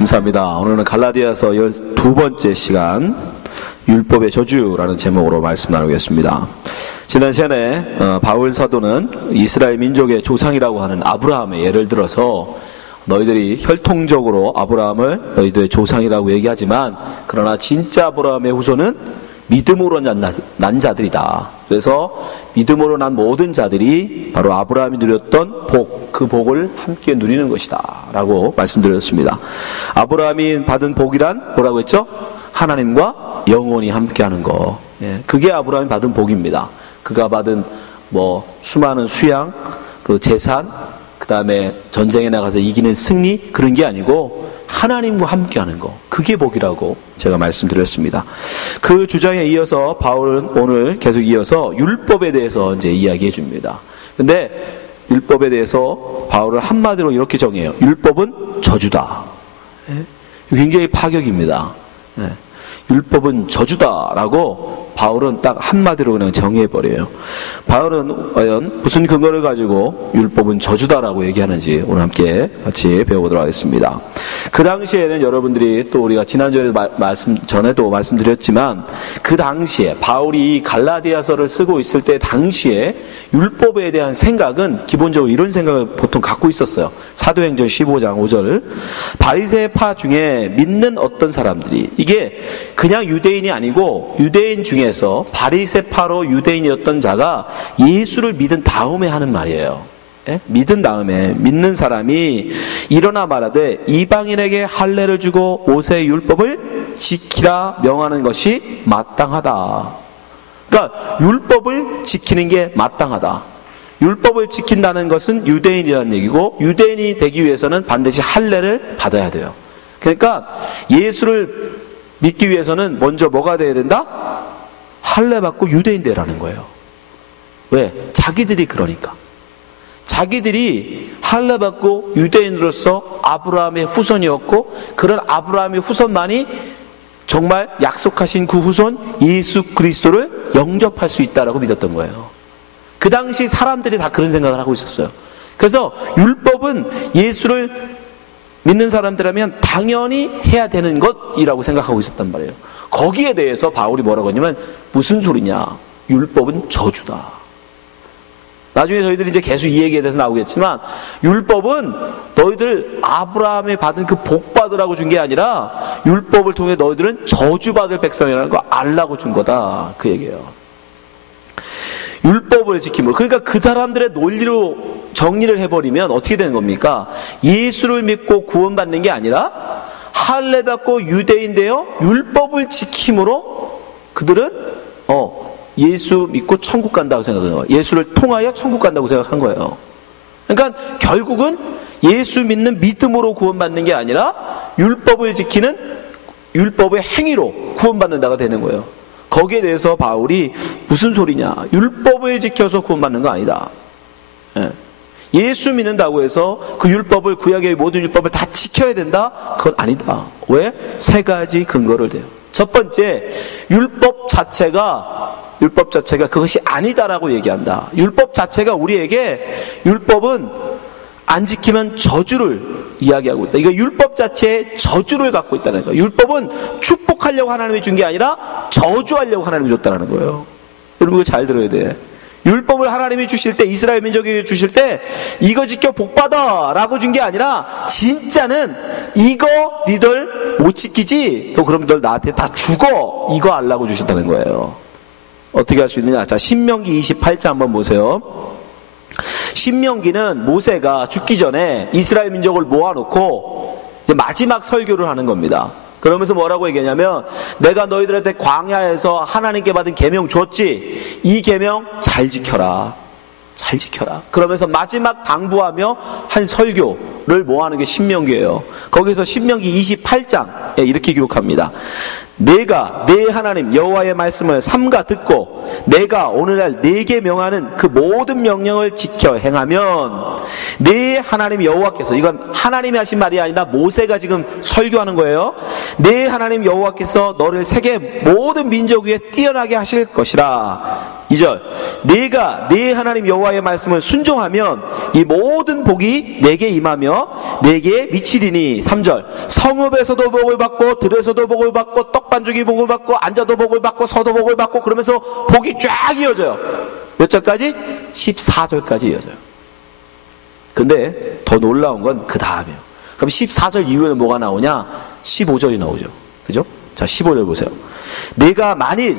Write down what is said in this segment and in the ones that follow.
감사합니다. 오늘은 갈라디아서 12번째 시간 율법의 저주라는 제목으로 말씀 나누겠습니다. 지난 시간에 바울 사도는 이스라엘 민족의 조상이라고 하는 아브라함의 예를 들어서 너희들이 혈통적으로 아브라함을 너희들의 조상이라고 얘기하지만 그러나 진짜 아브라함의 후손은 믿음으로 난 자들이다. 그래서 믿음으로 난 모든 자들이 바로 아브라함이 누렸던 복, 그 복을 함께 누리는 것이다 라고 말씀드렸습니다. 아브라함이 받은 복이란 뭐라고 했죠? 하나님과 영원히 함께하는 거. 그게 아브라함이 받은 복입니다. 그가 받은 수많은 수양, 그 재산, 그 다음에 전쟁에 나가서 이기는 승리, 그런 게 아니고 하나님과 함께하는 거, 그게 복이라고 제가 말씀드렸습니다. 그 주장에 이어서 바울은 오늘 계속 이어서 율법에 대해서 이제 이야기해 줍니다. 근데 율법에 대해서 바울은 한마디로 이렇게 정해요. 율법은 저주다. 굉장히 파격입니다. 율법은 저주다라고 바울은 딱 한마디로 그냥 정해버려요. 바울은 과연 무슨 근거를 가지고 율법은 저주다라고 얘기하는지 오늘 함께 같이 배워보도록 하겠습니다. 그 당시에는 여러분들이 또 우리가 지난주에 전에도 말씀드렸지만 그 당시에 바울이 갈라디아서를 쓰고 있을 때 당시에 율법에 대한 생각은 기본적으로 이런 생각을 보통 갖고 있었어요. 사도행전 15장 5절 바리새파 중에 믿는 어떤 사람들이, 이게 그냥 유대인이 아니고 유대인 중에서 바리새파로 유대인이었던 자가 예수를 믿은 다음에 하는 말이에요. 믿은 다음에 믿는 사람이 일어나 말하되 이방인에게 할례를 주고 모세의 율법을 지키라 명하는 것이 마땅하다. 그러니까 율법을 지키는 게 마땅하다. 율법을 지킨다는 것은 유대인이라는 얘기고, 유대인이 되기 위해서는 반드시 할례를 받아야 돼요. 그러니까 예수를 믿기 위해서는 먼저 뭐가 돼야 된다? 할례 받고 유대인 되라는 거예요. 왜? 자기들이 그러니까. 자기들이 할례 받고 유대인으로서 아브라함의 후손이었고, 그런 아브라함의 후손만이 정말 약속하신 그 후손 예수 그리스도를 영접할 수 있다라고 믿었던 거예요. 그 당시 사람들이 다 그런 생각을 하고 있었어요. 그래서 율법은 예수를 믿는 사람들이라면 당연히 해야 되는 것이라고 생각하고 있었단 말이에요. 거기에 대해서 바울이 뭐라고 하냐면, 무슨 소리냐, 율법은 저주다. 나중에 저희들이 이제 계속 이 얘기에 대해서 나오겠지만, 율법은 너희들 아브라함이 받은 그 복 받으라고 준 게 아니라 율법을 통해 너희들은 저주받을 백성이라는 거 알라고 준 거다, 그 얘기예요. 율법을 지킴으로. 그러니까 그 사람들의 논리로 정리를 해버리면 어떻게 되는 겁니까? 예수를 믿고 구원받는 게 아니라 할례 받고 유대인 되어 율법을 지킴으로 그들은 예수 믿고 천국 간다고 생각하는 거예요. 예수를 통하여 천국 간다고 생각한 거예요. 그러니까 결국은 예수 믿는 믿음으로 구원받는 게 아니라 율법을 지키는 율법의 행위로 구원받는다가 되는 거예요. 거기에 대해서 바울이 무슨 소리냐, 율법을 지켜서 구원받는 거 아니다. 예수 믿는다고 해서 그 율법을, 구약의 모든 율법을 다 지켜야 된다? 그건 아니다. 왜? 세 가지 근거를 대요. 첫 번째, 율법 자체가 그것이 아니다라고 얘기한다. 율법 자체가 우리에게, 율법은 안 지키면 저주를 이야기하고 있다. 이거 율법 자체에 저주를 갖고 있다는 거예요. 율법은 축복하려고 하나님이 준 게 아니라 저주하려고 하나님이 줬다는 거예요. 여러분 이거 잘 들어야 돼. 율법을 하나님이 주실 때, 이스라엘 민족에게 주실 때 이거 지켜 복받아 라고 준 게 아니라 진짜는 이거 니들 못 지키지? 그럼 너 나한테 다 죽어, 이거 알라고 주셨다는 거예요. 어떻게 할 수 있느냐? 자, 신명기 28장 한번 보세요. 신명기는 모세가 죽기 전에 이스라엘 민족을 모아놓고 이제 마지막 설교를 하는 겁니다. 그러면서 뭐라고 얘기하냐면, 내가 너희들한테 광야에서 하나님께 받은 계명 줬지? 이 계명 잘 지켜라. 잘 지켜라. 그러면서 마지막 당부하며 한 설교를 모아놓은 게 신명기예요. 거기서 신명기 28장에 이렇게 기록합니다. 내가 내 하나님 여호와의 말씀을 삼가 듣고 내가 오늘날 네게 명하는 그 모든 명령을 지켜 행하면 내 하나님 여호와께서, 이건 하나님이 하신 말이 아니라 모세가 지금 설교하는 거예요. 내 하나님 여호와께서 너를 세계 모든 민족 위에 뛰어나게 하실 것이라. 2절, 내가 내 하나님 여호와의 말씀을 순종하면 이 모든 복이 내게 임하며 내게 미치리니. 3절, 성읍에서도 복을 받고 들에서도 복을 받고 떡반죽이 복을 받고 앉아도 복을 받고 서도 복을 받고, 그러면서 복이 쫙 이어져요. 몇 절까지? 14절까지 이어져요. 근데 더 놀라운 건 그 다음이에요. 그럼 14절 이후에는 뭐가 나오냐? 15절이 나오죠. 그죠? 자, 15절 보세요. 내가 만일,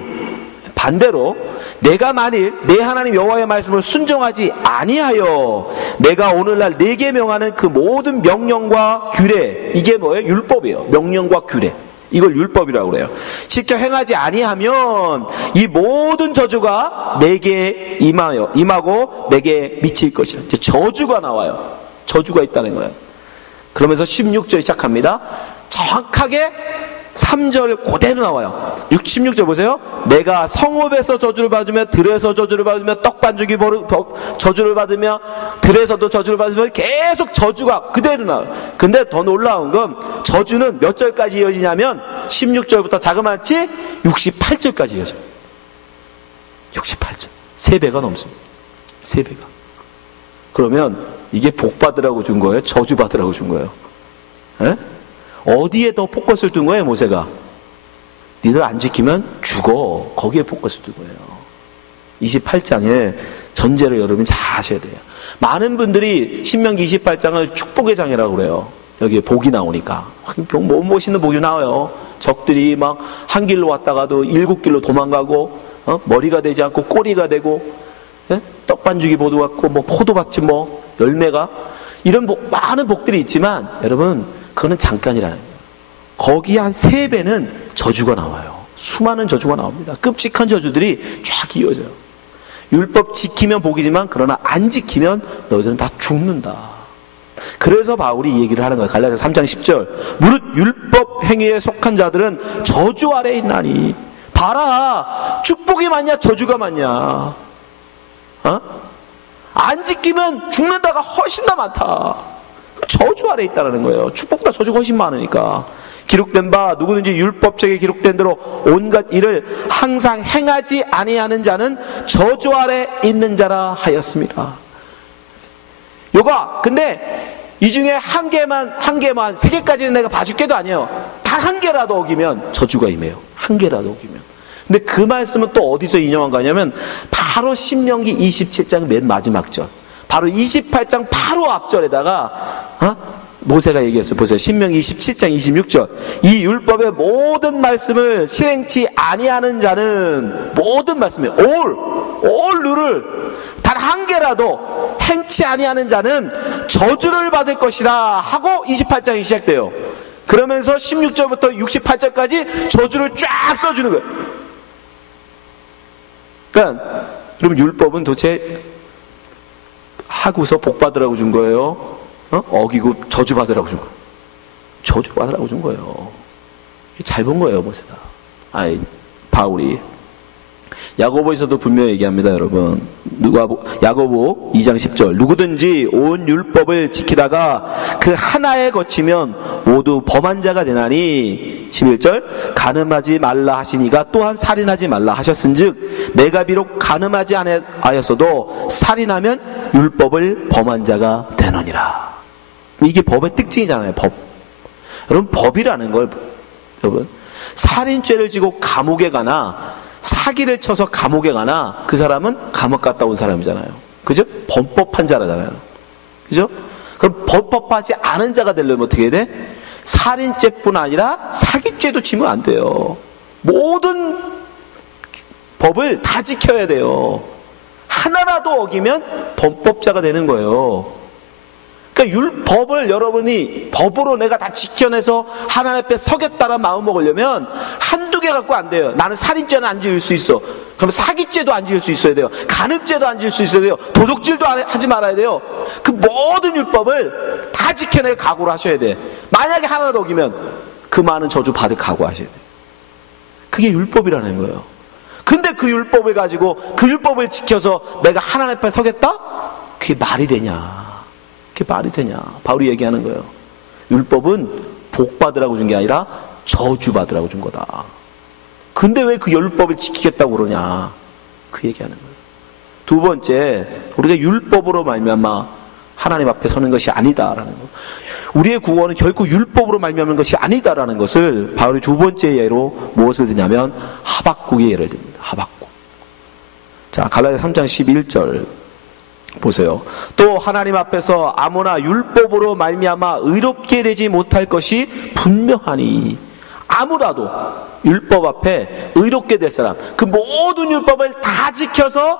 반대로 내가 만일 내 하나님 여호와의 말씀을 순종하지 아니하여 내가 오늘날 내게 명하는 그 모든 명령과 규례, 이게 뭐예요? 율법이에요. 명령과 규례, 이걸 율법이라고 그래요. 지켜 행하지 아니하면 이 모든 저주가 내게 임하고 내게 미칠 것이라. 이제 저주가 나와요. 저주가 있다는 거예요. 그러면서 16절 시작합니다. 정확하게 3절 그대로 나와요. 16절 보세요. 내가 성읍에서 저주를 받으며 들에서 저주를 받으며 떡반죽이 저주를 받으며 들에서도 저주를 받으며, 계속 저주가 그대로 나와요. 근데 더 놀라운 건 저주는 몇 절까지 이어지냐면 16절부터 자그마치 68절까지 이어져요. 68절. 3배가 넘습니다. 3배가. 그러면 이게 복 받으라고 준 거예요? 저주 받으라고 준 거예요? 에? 어디에 더 포커스를 둔 거예요, 모세가? 니들 안 지키면 죽어. 거기에 포커스를 둔 거예요. 28장에 전제를 여러분이 잘 아셔야 돼요. 많은 분들이 신명기 28장을 축복의 장이라고 그래요. 여기에 복이 나오니까. 못 멋있는 복이 나와요. 적들이 막 한 길로 왔다가도 7길로 도망가고, 머리가 되지 않고 꼬리가 되고, 떡반죽이 보도받고, 포도밭이 열매가, 이런 많은 복들이 있지만, 여러분, 그거는 잠깐이라는 거예요. 거기 한 3배는 저주가 나와요. 수많은 저주가 나옵니다. 끔찍한 저주들이 쫙 이어져요. 율법 지키면 복이지만, 그러나 안 지키면 너희들은 다 죽는다. 그래서 바울이 이 얘기를 하는 거예요. 갈라디아서 3장 10절. 무릇 율법 행위에 속한 자들은 저주 아래에 있나니. 봐라, 축복이 많냐 저주가 많냐. 안 지키면 죽는다가 훨씬 더 많다. 저주 아래에 있다는 거예요. 축복보다 저주가 훨씬 많으니까. 기록된 바 누구든지 율법책에 기록된 대로 온갖 일을 항상 행하지 아니하는 자는 저주 아래 있는 자라 하였습니다. 요가 근데 이 중에 한 개만 3개까지는 내가 봐줄게도 아니에요. 단 한 개라도 어기면 저주가 임해요. 한 개라도 어기면. 근데 그 말씀은 또 어디서 인용한 거냐면 바로 신명기 27장 맨 마지막 절, 바로 28장 바로 앞절에다가 모세가 얘기했어요. 보세요. 신명기 27장 26절. 이 율법의 모든 말씀을 실행치 아니하는 자는, 모든 말씀에 all 룰을 단 한 개라도 행치 아니하는 자는 저주를 받을 것이라 하고 28장이 시작돼요. 그러면서 16절부터 68절까지 저주를 쫙 써주는 거예요. 그러니까 그럼 율법은 도대체 하고서 복 받으라고 준 거예요? 어기고 저주 받으라고 준 거예요? 저주 받으라고 준 거예요. 잘 본 거예요, 모세가. 바울이. 야고보에서도 분명히 얘기합니다, 여러분. 야고보 2장 10절. 누구든지 온 율법을 지키다가 그 하나에 거치면 모두 범한 자가 되나니. 11절. 간음하지 말라 하시니가 또한 살인하지 말라 하셨은즉 내가 비록 간음하지 아니하였어도 살인하면 율법을 범한 자가 되느니라. 이게 법의 특징이잖아요, 법. 여러분, 법이라는 걸, 여러분, 살인죄를 지고 감옥에 가나 사기를 쳐서 감옥에 가나 그 사람은 감옥 갔다 온 사람이잖아요. 그죠? 범법한 자라잖아요. 그죠? 그럼 범법하지 않은 자가 되려면 어떻게 해야 돼? 살인죄뿐 아니라 사기죄도 지면 안 돼요. 모든 법을 다 지켜야 돼요. 하나라도 어기면 범법자가 되는 거예요. 그러니까 율법을 여러분이 법으로 내가 다 지켜내서 하나님 앞에 서겠다는 마음 먹으려면 한두 개 갖고 안 돼요. 나는 살인죄는 안 지을 수 있어. 그럼 사기죄도 안 지을 수 있어야 돼요. 간음죄도 안 지을 수 있어야 돼요. 도둑질도 하지 말아야 돼요. 그 모든 율법을 다 지켜내고 각오를 하셔야 돼. 만약에 하나라도 어기면 그 많은 저주 받을 각오하셔야 돼요. 그게 율법이라는 거예요. 근데 그 율법을 가지고 그 율법을 지켜서 내가 하나님 앞에 서겠다? 그게 말이 되냐? 그게 말이 되냐? 바울이 얘기하는 거예요. 율법은 복 받으라고 준 게 아니라 저주 받으라고 준 거다. 근데 왜 그 율법을 지키겠다고 그러냐? 그 얘기하는 거예요. 두 번째, 우리가 율법으로 말미암아 하나님 앞에 서는 것이 아니다라는 거. 우리의 구원은 결코 율법으로 말미암는 것이 아니다라는 것을 바울이 두 번째 예로 무엇을 드냐면 하박국의 예를 듭니다. 하박국. 자, 갈라디아 3장 11절 보세요. 또 하나님 앞에서 아무나 율법으로 말미암아 의롭게 되지 못할 것이 분명하니, 아무라도 율법 앞에 의롭게 될 사람, 그 모든 율법을 다 지켜서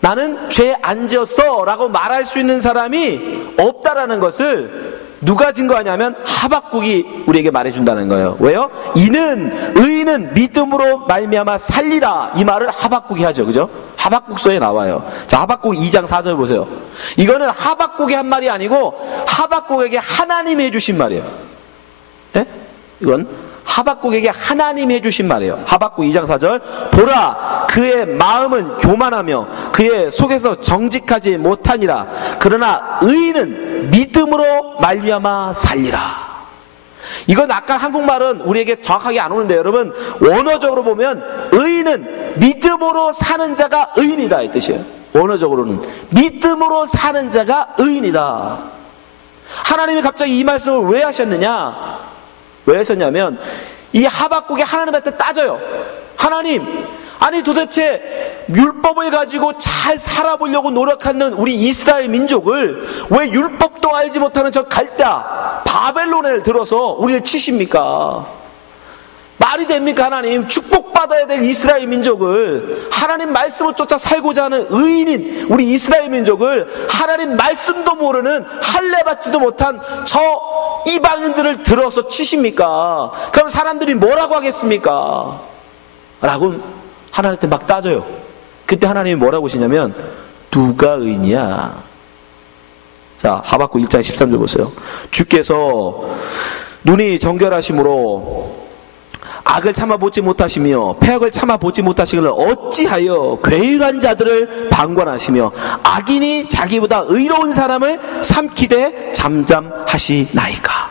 나는 죄 안 지었어 라고 말할 수 있는 사람이 없다라는 것을 누가 증거하냐면 하박국이 우리에게 말해준다는 거예요. 왜요? 이는 의인은 믿음으로 말미암아 살리라, 이 말을 하박국이 하죠. 그죠? 하박국서에 나와요. 자, 하박국 2장 4절 보세요. 이거는 하박국이 한 말이 아니고 하박국에게 하나님이 해주신 말이에요. 예? 이건 하박국에게 하나님이 해주신 말이에요. 하박국 2장 4절. 보라, 그의 마음은 교만하며 그의 속에서 정직하지 못하니라. 그러나 의인은 믿음으로 말미암아 살리라. 이건 아까 한국말은 우리에게 정확하게 안 오는데, 여러분 원어적으로 보면 의인은 믿음으로 사는 자가 의인이다 이 뜻이에요. 원어적으로는 믿음으로 사는 자가 의인이다. 하나님이 갑자기 이 말씀을 왜 하셨느냐? 왜 하셨냐면 이 하박국이 하나님한테 따져요. 하나님, 아니 도대체 율법을 가지고 잘 살아보려고 노력하는 우리 이스라엘 민족을 왜 율법도 알지 못하는 저 갈대아 바벨론을 들어서 우리를 치십니까? 말이 됩니까? 하나님, 축복받아야 될 이스라엘 민족을, 하나님 말씀을 쫓아 살고자 하는 의인인 우리 이스라엘 민족을 하나님 말씀도 모르는 할례 받지도 못한 저 이방인들을 들어서 치십니까? 그럼 사람들이 뭐라고 하겠습니까? 라고 하나님한테 막 따져요. 그때 하나님이 뭐라고 하시냐면 누가 의인이야? 자, 하박국 1장 13절 보세요. 주께서 눈이 정결하심으로 악을 참아보지 못하시며 패역을 참아보지 못하시기를 어찌하여 괴일한 자들을 방관하시며 악인이 자기보다 의로운 사람을 삼키되 잠잠하시나이까.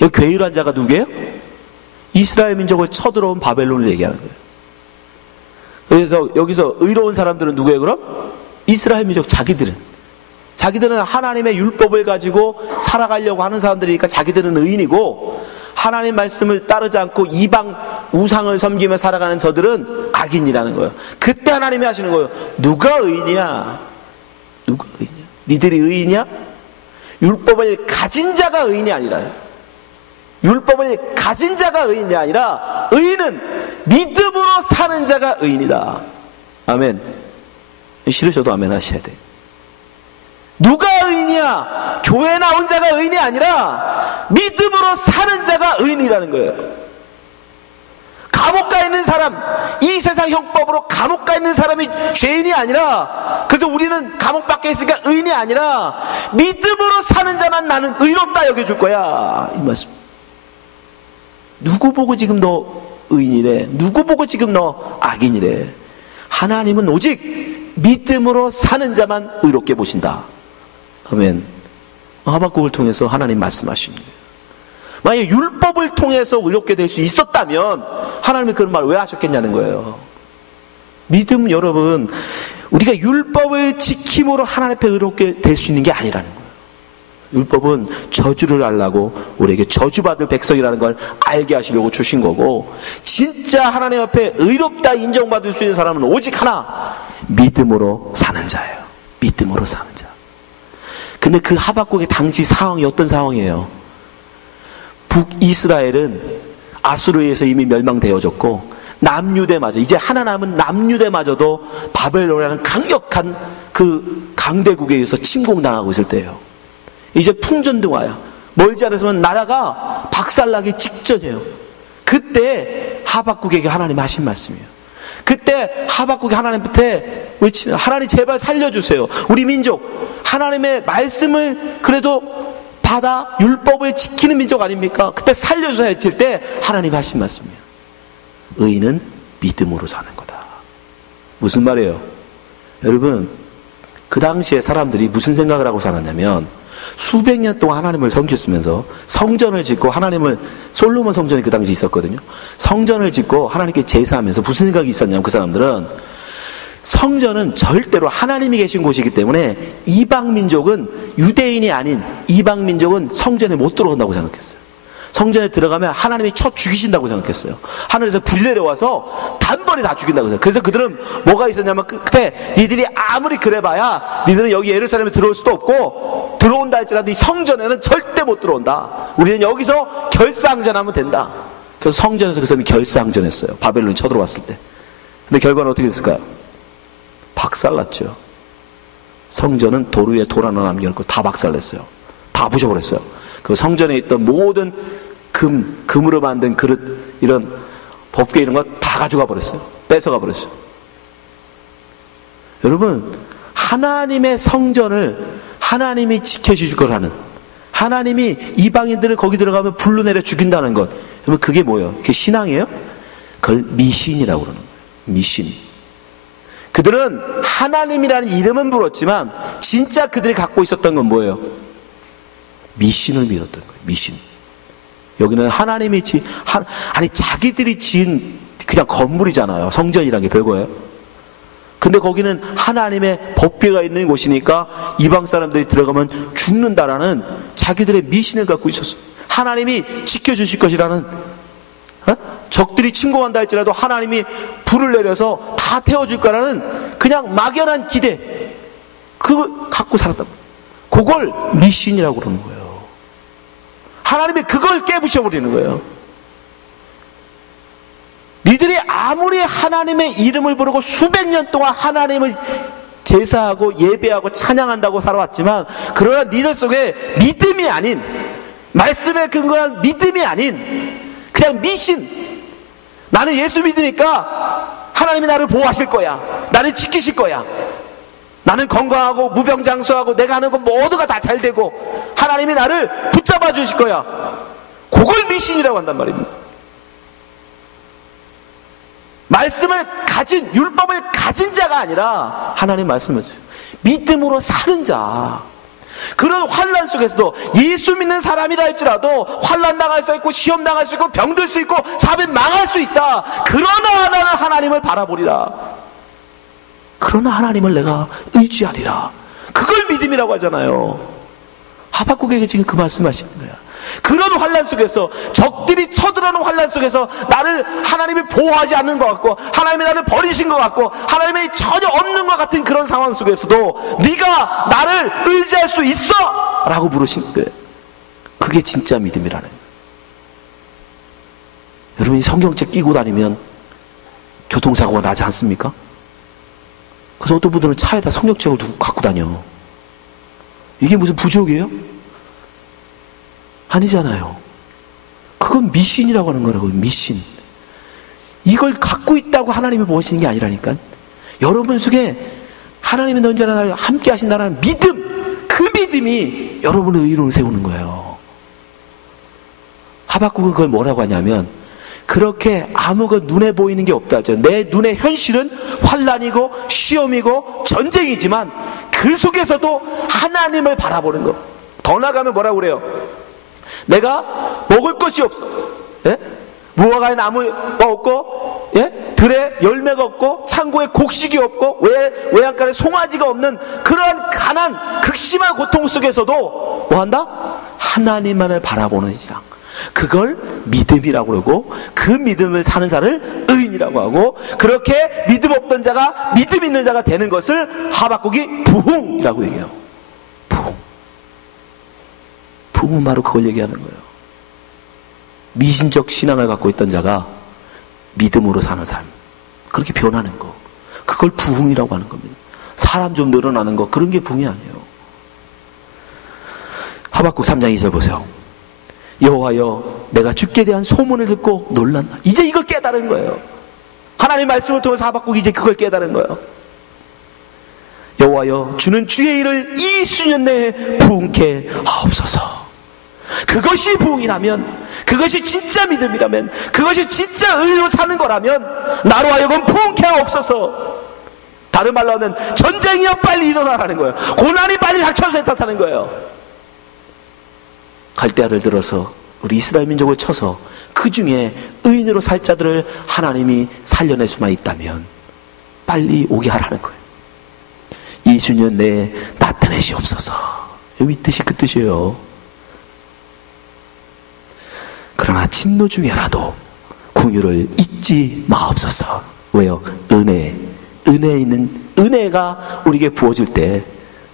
이 괴일한 자가 누구예요? 이스라엘 민족을 쳐들어온 바벨론을 얘기하는 거예요. 그래서 여기서 의로운 사람들은 누구예요 그럼? 이스라엘 민족 자기들은 하나님의 율법을 가지고 살아가려고 하는 사람들이니까 자기들은 의인이고, 하나님 말씀을 따르지 않고 이방 우상을 섬기며 살아가는 저들은 악인이라는 거예요. 그때 하나님이 하시는 거예요. 누가 의인이야? 누가 의인이야? 니들이 의인이야? 율법을 가진 자가 의인이 아니라요. 율법을 가진 자가 의인이 아니라 의인은 믿음으로 사는 자가 의인이다. 아멘. 싫으셔도 아멘 하셔야 돼. 누가 의인이야? 교회 나온 자가 의인이 아니라 믿음으로 사는 자가 의인이라는 거예요. 감옥 가 있는 사람, 이 세상 형법으로 감옥 가 있는 사람이 죄인이 아니라, 그래도 우리는 감옥 밖에 있으니까 의인이 아니라 믿음으로 사는 자만 나는 의롭다 여겨줄 거야, 이 말씀. 누구 보고 지금 너 의인이래? 누구 보고 지금 너 악인이래? 하나님은 오직 믿음으로 사는 자만 의롭게 보신다. 아멘. 하박국을 통해서 하나님 말씀하시는 거예요. 만약에 율법을 통해서 의롭게 될 수 있었다면 하나님이 그런 말 왜 하셨겠냐는 거예요. 믿음, 여러분, 우리가 율법을 지킴으로 하나님 앞에 의롭게 될 수 있는 게 아니라는 거예요. 율법은 저주를 알라고 우리에게 저주받을 백성이라는 걸 알게 하시려고 주신 거고, 진짜 하나님 앞에 의롭다 인정받을 수 있는 사람은 오직 하나, 믿음으로 사는 자예요. 믿음으로 사는 자. 근데 그 하박국의 당시 상황이 어떤 상황이에요? 북이스라엘은 아수르에서 이미 멸망되어졌고, 남유대마저, 이제 하나 남은 남유대마저도 바벨론이라는 강력한 그 강대국에 의해서 침공당하고 있을 때예요. 이제 풍전등화야. 멀지 않았으면 나라가 박살나기 직전이에요. 그때 하박국에게 하나님이 하신 말씀이에요. 그때 하박국이 하나님한테 외치는, 하나님 제발 살려주세요. 우리 민족 하나님의 말씀을 그래도 받아 율법을 지키는 민족 아닙니까? 그때 살려주세요 했을 때 하나님이 하신 말씀이에요. 의인은 믿음으로 사는 거다. 무슨 말이에요? 여러분, 그 당시에 사람들이 무슨 생각을 하고 살았냐면, 수백 년 동안 하나님을 섬겼으면서 성전을 짓고 하나님을, 솔로몬 성전이 그 당시 있었거든요. 성전을 짓고 하나님께 제사하면서 무슨 생각이 있었냐면, 그 사람들은 성전은 절대로 하나님이 계신 곳이기 때문에 이방민족은, 유대인이 아닌 이방민족은 성전에 못 들어온다고 생각했어요. 성전에 들어가면 하나님이 쳐 죽이신다고 생각했어요. 하늘에서 불이 내려와서 단번에 다 죽인다고 생각했어요. 그래서 그들은 뭐가 있었냐면 끝에 니들이 아무리 그래봐야 니들은 여기 예루살렘에 들어올 수도 없고, 들어온다 할지라도 이 성전에는 절대 못 들어온다. 우리는 여기서 결사항전하면 된다. 그래서 성전에서 그 사람이 결사항전했어요. 바벨론이 쳐들어왔을 때. 근데 결과는 어떻게 됐을까요? 박살났죠. 성전은 돌 위에 돌 하나 남겨놓고 다 박살냈어요. 다 부셔버렸어요. 그 성전에 있던 모든 금으로 만든 그릇, 이런 법궤 이런 거 다 가져가 버렸어요. 뺏어가 버렸어요. 여러분, 하나님의 성전을 하나님이 지켜주실 거라는, 하나님이 이방인들을 거기 들어가면 불로 내려 죽인다는 것, 여러분 그게 뭐예요? 그게 신앙이에요? 그걸 미신이라고 그러는 거예요. 미신. 그들은 하나님이라는 이름은 불었지만 진짜 그들이 갖고 있었던 건 뭐예요? 미신을 믿었던 거예요. 미신. 여기는 하나님이 아니 자기들이 지은 그냥 건물이잖아요. 성전이란 게 별거예요. 근데 거기는 하나님의 법궤가 있는 곳이니까 이방 사람들이 들어가면 죽는다라는 자기들의 미신을 갖고 있었어요. 하나님이 지켜주실 것이라는, 적들이 침공한다 할지라도 하나님이 불을 내려서 다 태워줄 거라는 그냥 막연한 기대, 그걸 갖고 살았단 말이에요. 그걸 미신이라고 그러는 거예요. 하나님이 그걸 깨부셔버리는 거예요. 니들이 아무리 하나님의 이름을 부르고 수백 년 동안 하나님을 제사하고 예배하고 찬양한다고 살아왔지만, 그러나 니들 속에 믿음이 아닌, 말씀에 근거한 믿음이 아닌 그냥 미신, 나는 예수 믿으니까 하나님이 나를 보호하실 거야, 나를 지키실 거야, 나는 건강하고 무병장수하고 내가 하는 거 모두가 다 잘 되고 하나님이 나를 붙잡아 주실 거야, 그걸 미신이라고 한단 말입니다. 말씀을 가진, 율법을 가진 자가 아니라 하나님 말씀을 믿음으로 사는 자, 그런 환난 속에서도 예수 믿는 사람이라 할지라도 환난 당할 수 있고 시험 당할 수 있고 병들 수 있고 사업이 망할 수 있다. 그러나 나는 하나님을 바라보리라. 그러나 하나님을 내가 의지하리라. 그걸 믿음이라고 하잖아요. 하박국에게 지금 그 말씀하시는 거야. 그런 환난 속에서, 적들이 쳐들어오는 환난 속에서 나를 하나님이 보호하지 않는 것 같고 하나님이 나를 버리신 것 같고 하나님이 전혀 없는 것 같은 그런 상황 속에서도 네가 나를 의지할 수 있어! 라고 부르신 거예요. 그게 진짜 믿음이라는 거예요. 여러분이 성경책 끼고 다니면 교통사고가 나지 않습니까? 그래서 어떤 분들은 차에다 성경책을 두고 갖고 다녀. 이게 무슨 부족이에요? 아니잖아요. 그건 미신이라고 하는 거라고요. 미신. 이걸 갖고 있다고 하나님이 보시는 게 아니라니까. 여러분 속에 하나님이 언제나 나를 함께 하신다는 믿음, 그 믿음이 여러분의 의로를 세우는 거예요. 하박국은 그걸 뭐라고 하냐면, 그렇게 아무것도 눈에 보이는 게 없다 하죠. 내 눈의 현실은 환난이고 시험이고 전쟁이지만 그 속에서도 하나님을 바라보는 거. 더 나아가면 뭐라고 그래요? 내가 먹을 것이 없어. 예? 무화과에 나무가 없고, 예? 들에 열매가 없고, 창고에 곡식이 없고, 외양간에 송아지가 없는 그러한 가난, 극심한 고통 속에서도 뭐 한다? 하나님만을 바라보는 이상. 그걸 믿음이라고 그러고, 그 믿음을 사는 자를 의인이라고 하고, 그렇게 믿음 없던 자가 믿음 있는 자가 되는 것을 하박국이 부흥이라고 얘기해요. 부흥. 부흥은 바로 그걸 얘기하는 거예요. 미신적 신앙을 갖고 있던 자가 믿음으로 사는 삶, 그렇게 변하는 거, 그걸 부흥이라고 하는 겁니다. 사람 좀 늘어나는 거, 그런 게 부흥이 아니에요. 하박국 3장 2절 보세요. 여호와여, 내가 주께 대한 소문을 듣고 놀랐나. 이제 이걸 깨달은 거예요. 하나님 말씀을 통해서 하박국이 이제 그걸 깨달은 거예요. 여호와여, 주는 주의 일을 이 수년 내에 부흥케 하옵소서. 그것이 부흥이라면, 그것이 진짜 믿음이라면, 그것이 진짜 의로 사는 거라면 나로 하여금 부흥케 하옵소서. 다른 말로 하면 전쟁이여 빨리 일어나라는 거예요. 고난이 빨리 닥쳐서 됐다는 거예요. 갈대아를 들어서 우리 이스라엘 민족을 쳐서 그 중에 의인으로 살 자들을 하나님이 살려낼 수만 있다면 빨리 오게 하라는 거예요. 이수년 내에 나타내시옵소서. 이 뜻이 그 뜻이에요. 그러나 진노 중에라도 긍휼을 잊지 마옵소서. 왜요? 은혜에 있는 은혜가 우리에게 부어질 때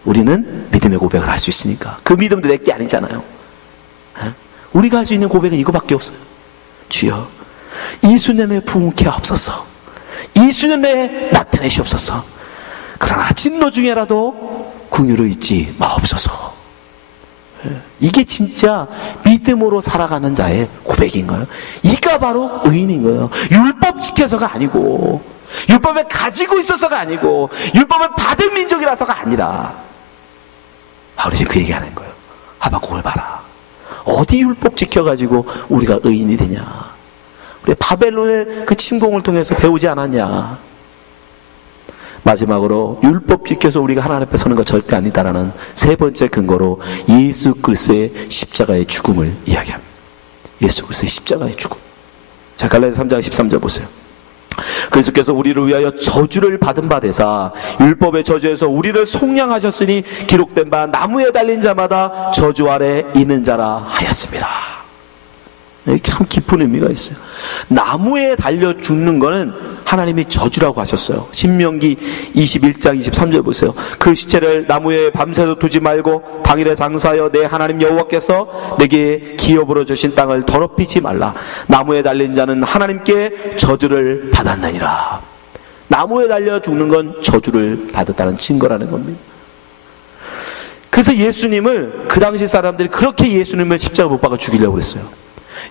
우리는 믿음의 고백을 할 수 있으니까. 그 믿음도 내게 아니잖아요. 우리가 할 수 있는 고백은 이거밖에 없어요. 주여, 이 수년에 부흥케 하옵소서. 이 수년에 나타내시옵소서. 그러나 진노 중에라도 긍휼을 잊지 마옵소서. 이게 진짜 믿음으로 살아가는 자의 고백인 거예요. 이가 바로 의인인 거예요. 율법 지켜서가 아니고, 율법을 가지고 있어서가 아니고, 율법을 받은 민족이라서가 아니라, 바울이 그 얘기하는 거예요. 하박국을 봐라. 어디 율법 지켜가지고 우리가 의인이 되냐? 우리 바벨론의 그 침공을 통해서 배우지 않았냐? 마지막으로 율법 지켜서 우리가 하나님 앞에 서는 거 절대 아니다라는 세 번째 근거로 예수 그리스도의 십자가의 죽음을 이야기합니다. 예수 그리스도의 십자가의 죽음. 자, 갈라디아서 3장 13절 보세요. 그리스도께서 우리를 위하여 저주를 받은 바 되사 율법의 저주에서 우리를 속량하셨으니 기록된 바 나무에 달린 자마다 저주 아래 있는 자라 하였습니다. 참 깊은 의미가 있어요. 나무에 달려 죽는 거는 하나님이 저주라고 하셨어요. 신명기 21장 23절 보세요. 그 시체를 나무에 밤새도 두지 말고 당일에 장사하여 내 하나님 여호와께서 내게 기업으로 주신 땅을 더럽히지 말라. 나무에 달린 자는 하나님께 저주를 받았느니라. 나무에 달려 죽는 건 저주를 받았다는 증거라는 겁니다. 그래서 예수님을, 그 당시 사람들이 그렇게 예수님을 십자가 못 박아 죽이려고 했어요.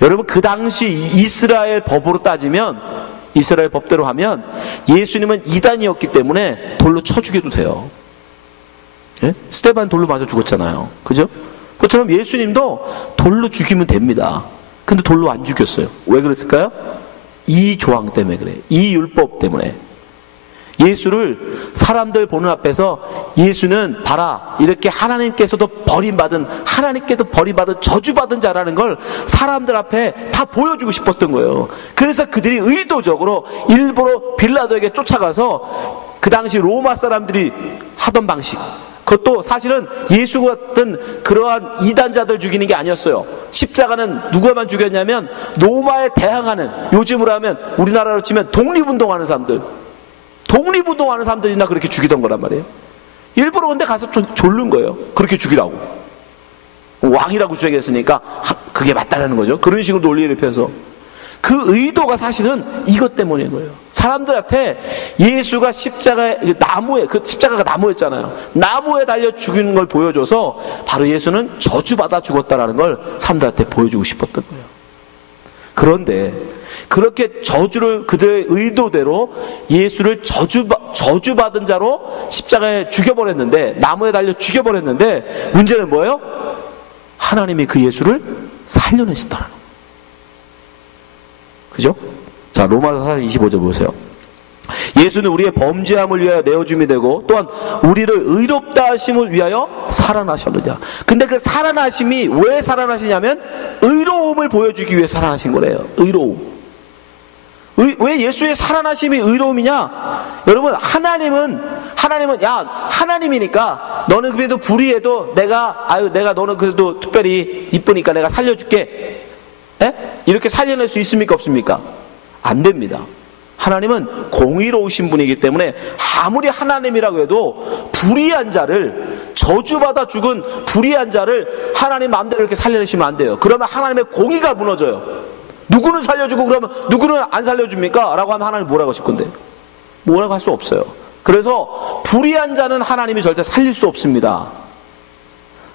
여러분, 그 당시 이스라엘 법으로 따지면, 이스라엘 법대로 하면 예수님은 이단이었기 때문에 돌로 쳐 죽여도 돼요. 예? 스데반 돌로 맞아 죽었잖아요. 그죠? 그것처럼 예수님도 돌로 죽이면 됩니다. 근데 돌로 안 죽였어요. 왜 그랬을까요? 이 조항 때문에 그래. 이 율법 때문에. 예수를 사람들 보는 앞에서 예수는 봐라, 이렇게 하나님께서도 버림받은, 하나님께도 버림받은 저주받은 자라는 걸 사람들 앞에 다 보여주고 싶었던 거예요. 그래서 그들이 의도적으로 일부러 빌라도에게 쫓아가서 그 당시 로마 사람들이 하던 방식, 그것도 사실은 예수 같은 그러한 이단자들 죽이는 게 아니었어요. 십자가는 누가만 죽였냐면 로마에 대항하는, 요즘으로 하면 우리나라로 치면 독립운동하는 사람들, 독립운동하는 사람들이나 그렇게 죽이던 거란 말이에요. 일부러 근데 가서 졸른 거예요. 그렇게 죽이라고. 왕이라고 주장했으니까 그게 맞다라는 거죠. 그런 식으로 논리를 펴서. 그 의도가 사실은 이것 때문인 거예요. 사람들한테 예수가 십자가에, 나무에, 그 십자가가 나무였잖아요. 나무에 달려 죽이는 걸 보여줘서 바로 예수는 저주받아 죽었다라는 걸 사람들한테 보여주고 싶었던 거예요. 그런데 그렇게 저주를, 그들의 의도대로 예수를 저주받은 자로 십자가에 죽여버렸는데, 나무에 달려 죽여버렸는데, 문제는 뭐예요? 하나님이 그 예수를 살려내셨다는 거예요. 그죠? 자, 로마서 4장 25절 보세요. 예수는 우리의 범죄함을 위하여 내어줌이 되고 또한 우리를 의롭다 하심을 위하여 살아나셨느냐. 근데 그 살아나심이 왜 살아나시냐면 의로움을 보여주기 위해 살아나신 거래요. 의로움. 왜 예수의 살아나심이 의로움이냐? 여러분, 하나님은 야, 하나님이니까 너는 그래도 불의해도 내가 너는 그래도 특별히 이쁘니까 내가 살려줄게. 에? 이렇게 살려낼 수 있습니까? 없습니까? 안 됩니다. 하나님은 공의로우신 분이기 때문에 아무리 하나님이라고 해도 불의한 자를, 저주받아 죽은 불의한 자를 하나님 마음대로 이렇게 살려내시면 안 돼요. 그러면 하나님의 공의가 무너져요. 누구는 살려주고 그러면 누구는 안 살려줍니까? 라고 하면 하나님 뭐라고 하실 건데? 뭐라고 할 수 없어요. 그래서 불의한 자는 하나님이 절대 살릴 수 없습니다.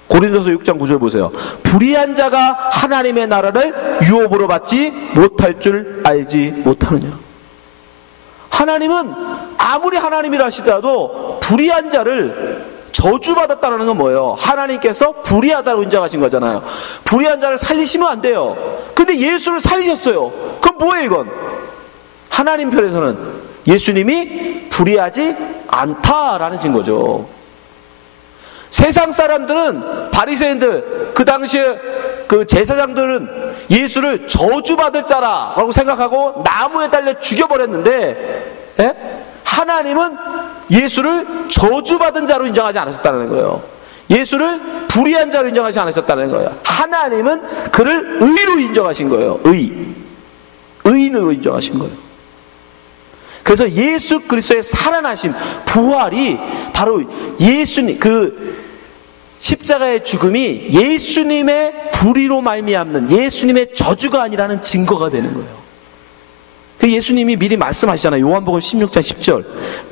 고린도서 6장 9절 보세요. 불의한 자가 하나님의 나라를 유업으로 받지 못할 줄 알지 못하느냐. 하나님은 아무리 하나님이라 하시더라도 불의한 자를 저주받았다는 건 뭐예요? 하나님께서 불의하다고 인정하신 거잖아요. 불의한 자를 살리시면 안 돼요. 근데 예수를 살리셨어요. 그럼 뭐예요 이건? 하나님 편에서는 예수님이 불의하지 않다라는 증거죠. 세상 사람들은, 바리새인들, 그 당시에 그 제사장들은 예수를 저주받을 자라고 생각하고 나무에 달려 죽여버렸는데, 예? 하나님은 예수를 저주받은 자로 인정하지 않으셨다는 거예요. 예수를 불의한 자로 인정하지 않으셨다는 거예요. 하나님은 그를 의로 인정하신 거예요. 의인으로 인정하신 거예요. 그래서 예수 그리스도의 살아나심, 부활이 바로 예수님, 그 십자가의 죽음이 예수님의 불의로 말미암는 예수님의 저주가 아니라는 증거가 되는 거예요. 그 예수님이 미리 말씀하시잖아요. 요한복음 16장 10절.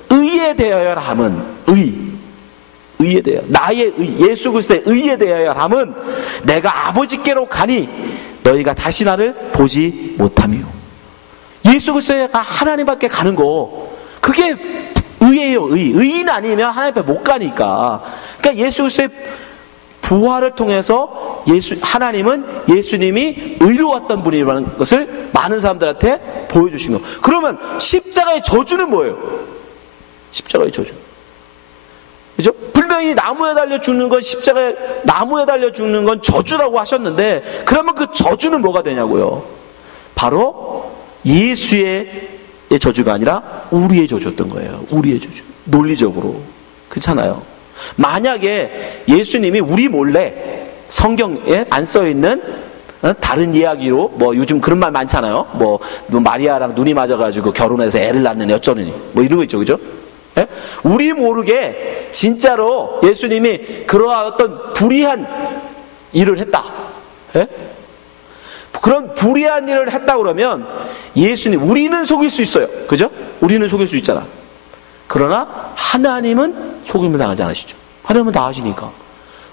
의에 대하여 함은, 의에 대하여, 나의 의, 예수 그리스도의 의에 대하여 함은 내가 아버지께로 가니 너희가 다시 나를 보지 못하며. 예수 그리스도가 하나님밖에 가는 거, 그게 의예요. 의인 아니면 하나님 앞에 못 가니까. 그러니까 예수 그리스도의 부활을 통해서 하나님은 예수님이 의로웠던 분이라는 것을 많은 사람들한테 보여주신 거예요. 그러면 십자가의 저주는 뭐예요? 십자가의 저주, 그죠? 분명히 나무에 달려 죽는 건, 십자가에 나무에 달려 죽는 건 저주라고 하셨는데, 그러면 그 저주는 뭐가 되냐고요? 바로 예수의 저주가 아니라 우리의 저주였던 거예요. 우리의 저주. 논리적으로. 그렇잖아요. 만약에 예수님이 우리 몰래 성경에 안 써있는 다른 이야기로, 뭐 요즘 그런 말 많잖아요. 뭐 마리아랑 눈이 맞아가지고 결혼해서 애를 낳느니 어쩌느니 뭐 이런 거 있죠. 그죠? 예? 우리 모르게 진짜로 예수님이 그러한 어떤 불의한 일을 했다. 예? 그런 불의한 일을 했다 그러면 예수님, 우리는 속일 수 있어요. 그죠? 우리는 속일 수 있잖아. 그러나 하나님은 속임을 당하지 않으시죠. 하나님은 다 아시니까.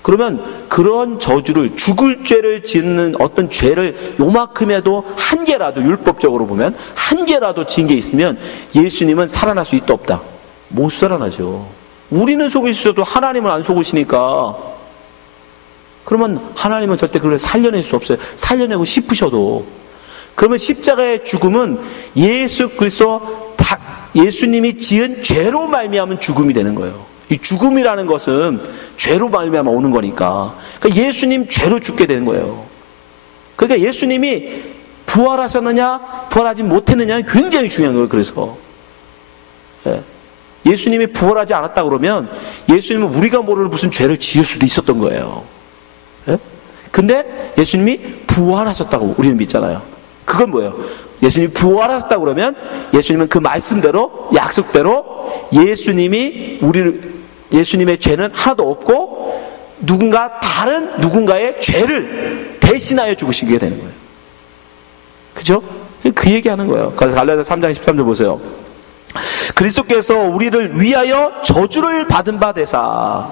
그러면 그런 저주를, 죽을 죄를 짓는 어떤 죄를 요만큼이라도 한 개라도, 율법적으로 보면 한 개라도 지은 게 있으면 예수님은 살아날 수 있다 없다? 못 살아나죠. 우리는 속일 수 있어도 하나님은 안 속으시니까. 그러면 하나님은 절대 그걸 살려낼 수 없어요. 살려내고 싶으셔도. 그러면 십자가의 죽음은 예수 그리스도 예수님이 지은 죄로 말미암은 죽음이 되는 거예요. 이 죽음이라는 것은 죄로 말미암아 오는 거니까. 그러니까 예수님 죄로 죽게 되는 거예요. 그러니까 예수님이 부활하셨느냐 부활하지 못했느냐는 굉장히 중요한 거예요. 그래서 예수님이 부활하지 않았다 그러면 예수님은 우리가 모르는 무슨 죄를 지을 수도 있었던 거예요. 근데 예수님이 부활하셨다고 우리는 믿잖아요. 그건 뭐예요? 예수님이 부활하셨다고 그러면 예수님은 그 말씀대로, 약속대로 예수님의 죄는 하나도 없고 다른 누군가의 죄를 대신하여 죽으시게 되는 거예요. 그죠? 그 얘기하는 거예요. 그래서 갈라디아서 3장 13절 보세요. 그리스도께서 우리를 위하여 저주를 받은 바 되사.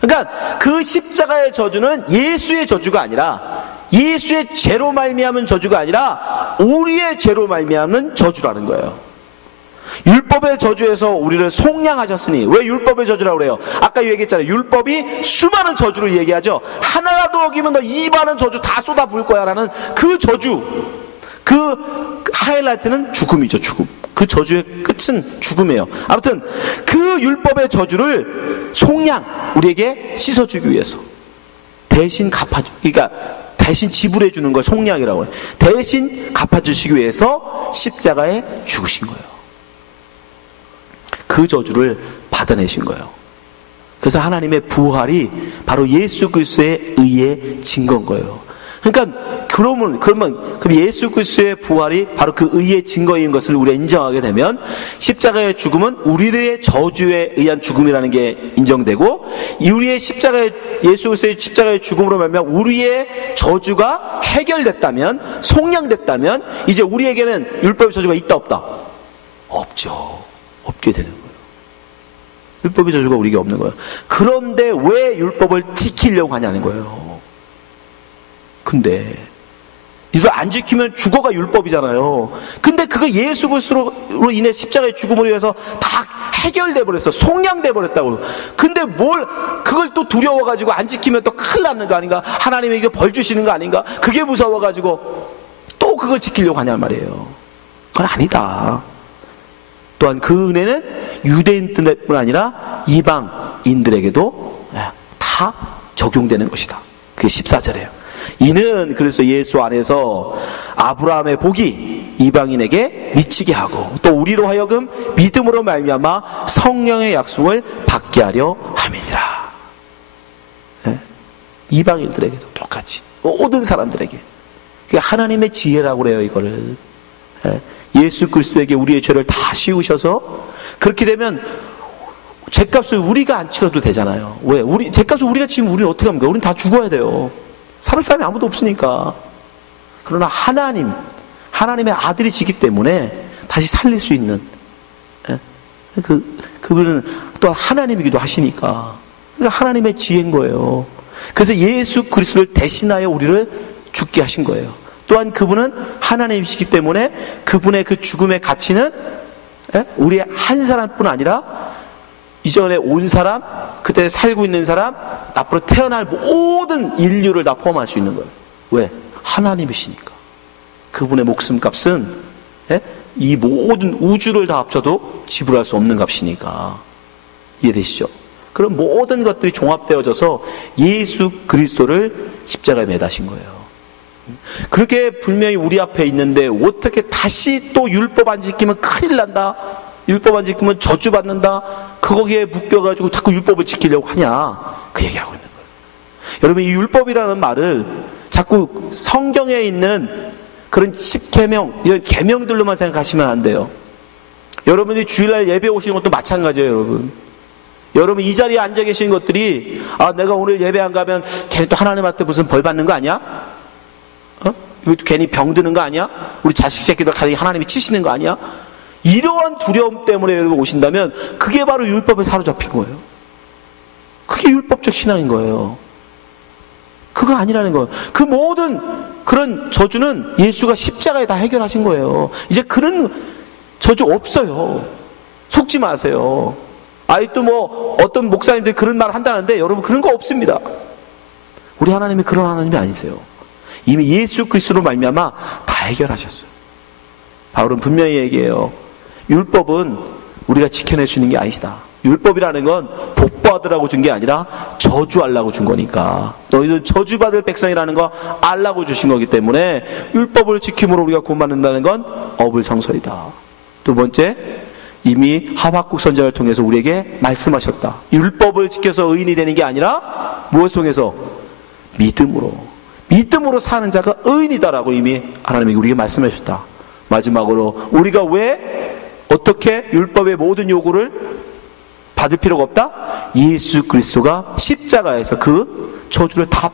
그러니까 그 십자가의 저주는 예수의 저주가 아니라, 예수의 죄로 말미암은 저주가 아니라 우리의 죄로 말미암은 저주라는 거예요. 율법의 저주에서 우리를 속량하셨으니. 왜 율법의 저주라고 그래요? 아까 얘기했잖아요. 율법이 수많은 저주를 얘기하죠. 하나라도 어기면 너 이 많은 저주 다 쏟아 부을 거야 라는 그 저주, 그 하이라이트는 죽음이죠. 죽음. 그 저주의 끝은 죽음이에요. 아무튼 그 율법의 저주를 속량, 우리에게 씻어주기 위해서 대신 그러니까 대신 지불해 주는 걸 속량이라고 해요. 대신 갚아주시기 위해서 십자가에 죽으신 거예요. 그 저주를 받아내신 거예요. 그래서 하나님의 부활이 바로 예수 그리스도의 의의 증거인 거예요. 그러니까 그러면 예수 그리스도의 부활이 바로 그 의의 증거인 것을 우리가 인정하게 되면 십자가의 죽음은 우리의 저주에 의한 죽음이라는 게 인정되고, 우리의 예수 그리스도의 십자가의 죽음으로 말미암아 우리의 저주가 해결됐다면, 속량됐다면 이제 우리에게는 율법의 저주가 있다 없다? 없죠. 없게 되는 거예요. 율법의 저주가 우리에게 없는 거예요. 그런데 왜 율법을 지키려고 하냐는 거예요. 근데 이거 안 지키면 죽어가 율법이잖아요. 근데 그거 예수 그리스도로 인해 십자가의 죽음으로 인해서 다 해결돼 버렸어. 속량돼 버렸다고. 근데 그걸 또 두려워가지고 안 지키면 또 큰일 나는 거 아닌가? 하나님에게 벌 주시는 거 아닌가? 그게 무서워가지고 또 그걸 지키려고 하냔 말이에요. 그건 아니다. 또한 그 은혜는 유대인들뿐 아니라 이방인들에게도 다 적용되는 것이다. 그게 14절이에요. 이는 그래서 예수 안에서 아브라함의 복이 이방인에게 미치게 하고 또 우리로 하여금 믿음으로 말미암아 성령의 약속을 받게 하려 함이니라. 예? 이방인들에게도 똑같이 모든 사람들에게 그게 하나님의 지혜라고 그래요. 이거를 예수 그리스도에게 우리의 죄를 다 씌우셔서 그렇게 되면 죄값을 우리가 안 치러도 되잖아요. 왜? 죄값을 우리가 치면 우리는 어떻게 합니까? 우리는 다 죽어야 돼요. 살 사람이 아무도 없으니까. 그러나 하나님의 아들이 지기 때문에 다시 살릴 수 있는 그분은 또 하나님이기도 하시니까. 그러니까 하나님의 지혜인 거예요. 그래서 예수 그리스도를 대신하여 우리를 죽게 하신 거예요. 또한 그분은 하나님이시기 때문에 그분의 그 죽음의 가치는 우리 한 사람뿐 아니라 이전에 온 사람, 그때 살고 있는 사람, 앞으로 태어날 모든 인류를 다 포함할 수 있는 거예요. 왜? 하나님이시니까. 그분의 목숨값은 이 모든 우주를 다 합쳐도 지불할 수 없는 값이니까. 이해되시죠? 그럼 모든 것들이 종합되어져서 예수 그리스도를 십자가에 매다신 거예요. 그렇게 분명히 우리 앞에 있는데 어떻게 다시 또 율법 안 지키면 큰일 난다, 율법 안 지키면 저주받는다, 거기에 묶여가지고 자꾸 율법을 지키려고 하냐, 그 얘기하고 있는 거예요. 여러분, 이 율법이라는 말을 자꾸 성경에 있는 그런 10계명, 이런 계명들로만 생각하시면 안 돼요. 여러분이 주일날 예배 오시는 것도 마찬가지예요. 여러분 이 자리에 앉아 계신 것들이 내가 오늘 예배 안 가면 걔네 또 하나님한테 무슨 벌 받는 거 아니야? 이것도 괜히 병 드는 거 아니야? 우리 자식 새끼들 가서 하나님이 치시는 거 아니야? 이러한 두려움 때문에 여러분 오신다면 그게 바로 율법에 사로잡힌 거예요. 그게 율법적 신앙인 거예요. 그거 아니라는 거예요. 그 모든 그런 저주는 예수가 십자가에 다 해결하신 거예요. 이제 그런 저주 없어요. 속지 마세요. 또 뭐 어떤 목사님들이 그런 말을 한다는데 여러분 그런 거 없습니다. 우리 하나님이 그런 하나님이 아니세요. 이미 예수 그리스도로 말미암아 다 해결하셨어요. 바울은 분명히 얘기해요. 율법은 우리가 지켜낼 수 있는 게 아니시다. 율법이라는 건 복받으라고 준 게 아니라 저주하려고 준 거니까. 너희는 저주받을 백성이라는 거 알라고 주신 거기 때문에 율법을 지킴으로 우리가 구원받는다는 건 업을 성소이다. 두 번째, 이미 하박국 선지자를 통해서 우리에게 말씀하셨다. 율법을 지켜서 의인이 되는 게 아니라 무엇을 통해서? 믿음으로 사는 자가 의인이다라고 이미 하나님이 우리에게 말씀하셨다. 마지막으로 우리가 왜 어떻게 율법의 모든 요구를 받을 필요가 없다? 예수 그리스도가 십자가에서 그 저주를 다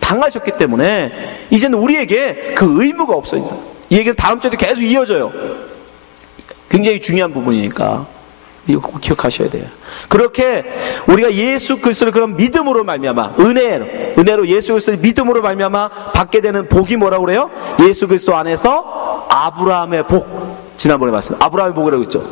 당하셨기 때문에 이제는 우리에게 그 의무가 없어진다. 이 얘기는 다음 주에도 계속 이어져요. 굉장히 중요한 부분이니까 이거 꼭 기억하셔야 돼요. 그렇게 우리가 예수 그리스도를 그런 믿음으로 말미암아 은혜로 예수 그리스도를 믿음으로 말미암아 받게 되는 복이 뭐라고 그래요? 예수 그리스도 안에서 아브라함의 복. 지난번에 말씀 아브라함의 복이라고 했죠.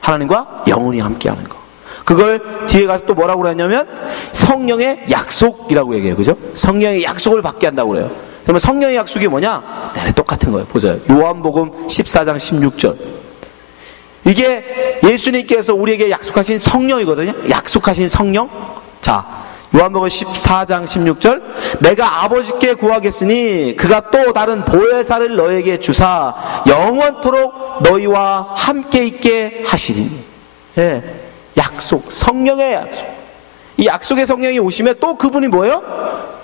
하나님과 영원히 함께하는 거. 그걸 뒤에 가서 또 뭐라고 그러냐면 성령의 약속이라고 얘기해요. 그죠? 성령의 약속을 받게 한다고 그래요. 그러면 성령의 약속이 뭐냐? 네, 똑같은 거예요. 보세요. 요한복음 14장 16절. 이게 예수님께서 우리에게 약속하신 성령이거든요. 약속하신 성령. 자, 요한복음 14장 16절. 내가 아버지께 구하겠으니 그가 또 다른 보혜사를 너에게 주사 영원토록 너희와 함께 있게 하시리니. 예, 약속, 성령의 약속. 이 약속의 성령이 오시면 또 그분이 뭐예요?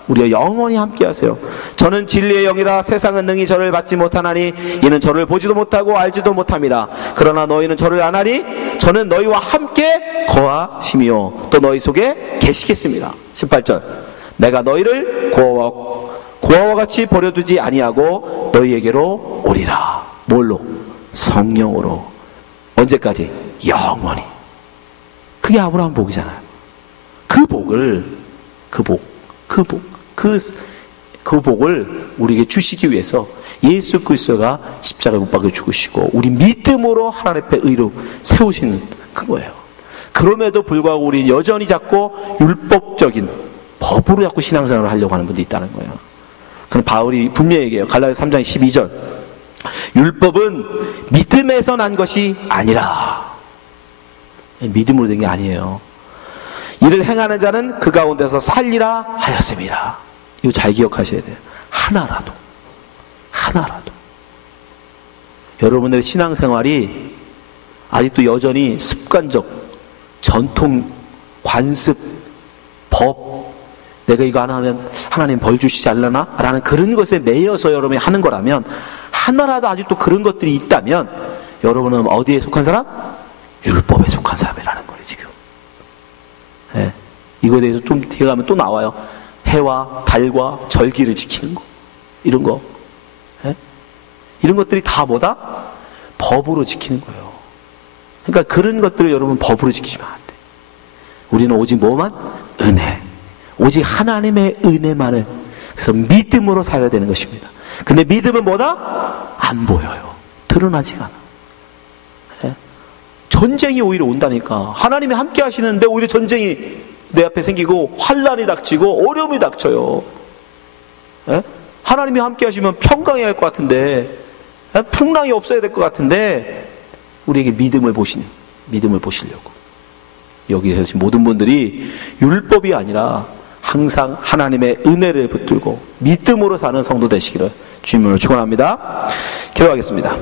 우리가 영원히 함께 하세요. 저는 진리의 영이라 세상은 능히 저를 받지 못하나니 이는 저를 보지도 못하고 알지도 못함이라. 그러나 너희는 저를 아나니 저는 너희와 함께 거하시며 또 너희 속에 계시겠습니다. 18절. 내가 너희를 고아와 같이 버려두지 아니하고 너희에게로 오리라. 뭘로? 성령으로. 언제까지? 영원히. 그게 아브라함 복이잖아요. 그 복을 우리에게 주시기 위해서 예수 그리스도가 십자가에 못 박혀 죽으시고 우리 믿음으로 하나님 앞에 의로 세우시는 그거예요. 그럼에도 불구하고 우리 여전히 자꾸 율법적인 법으로 자꾸 신앙생활을 하려고 하는 분들이 있다는 거예요. 그럼 바울이 분명히 얘기해요. 갈라디아서 3장 12절. 율법은 믿음에서 난 것이 아니라. 믿음으로 된 게 아니에요. 이를 행하는 자는 그 가운데서 살리라 하였습니다. 이거 잘 기억하셔야 돼요. 하나라도. 여러분들의 신앙생활이 아직도 여전히 습관적, 전통, 관습, 법, 내가 이거 안 하면 하나님 벌 주시지 않으려나? 라는 그런 것에 매여서 여러분이 하는 거라면, 하나라도 아직도 그런 것들이 있다면 여러분은 어디에 속한 사람? 율법에 속한 사람이라는 거예요, 지금. 예. 이거에 대해서 좀 뒤에 가면 또 나와요. 해와 달과 절기를 지키는 거, 이런 거. 예? 이런 것들이 다 뭐다? 법으로 지키는 거예요. 그러니까 그런 것들을 여러분 법으로 지키시면 안 돼. 우리는 오직 뭐만? 은혜. 오직 하나님의 은혜만을, 그래서 믿음으로 살아야 되는 것입니다. 근데 믿음은 뭐다? 안 보여요. 드러나지가 않아. 예? 전쟁이 오히려 온다니까. 하나님이 함께 하시는데 오히려 전쟁이 내 앞에 생기고 환난이 닥치고 어려움이 닥쳐요. 예? 하나님이 함께 하시면 평강해야 할 것 같은데, 예? 풍랑이 없어야 될 것 같은데, 우리에게 믿음을 보시려고. 여기에서 지금 모든 분들이 율법이 아니라 항상 하나님의 은혜를 붙들고 믿음으로 사는 성도 되시기를 주님으로 축원합니다. 기도하겠습니다.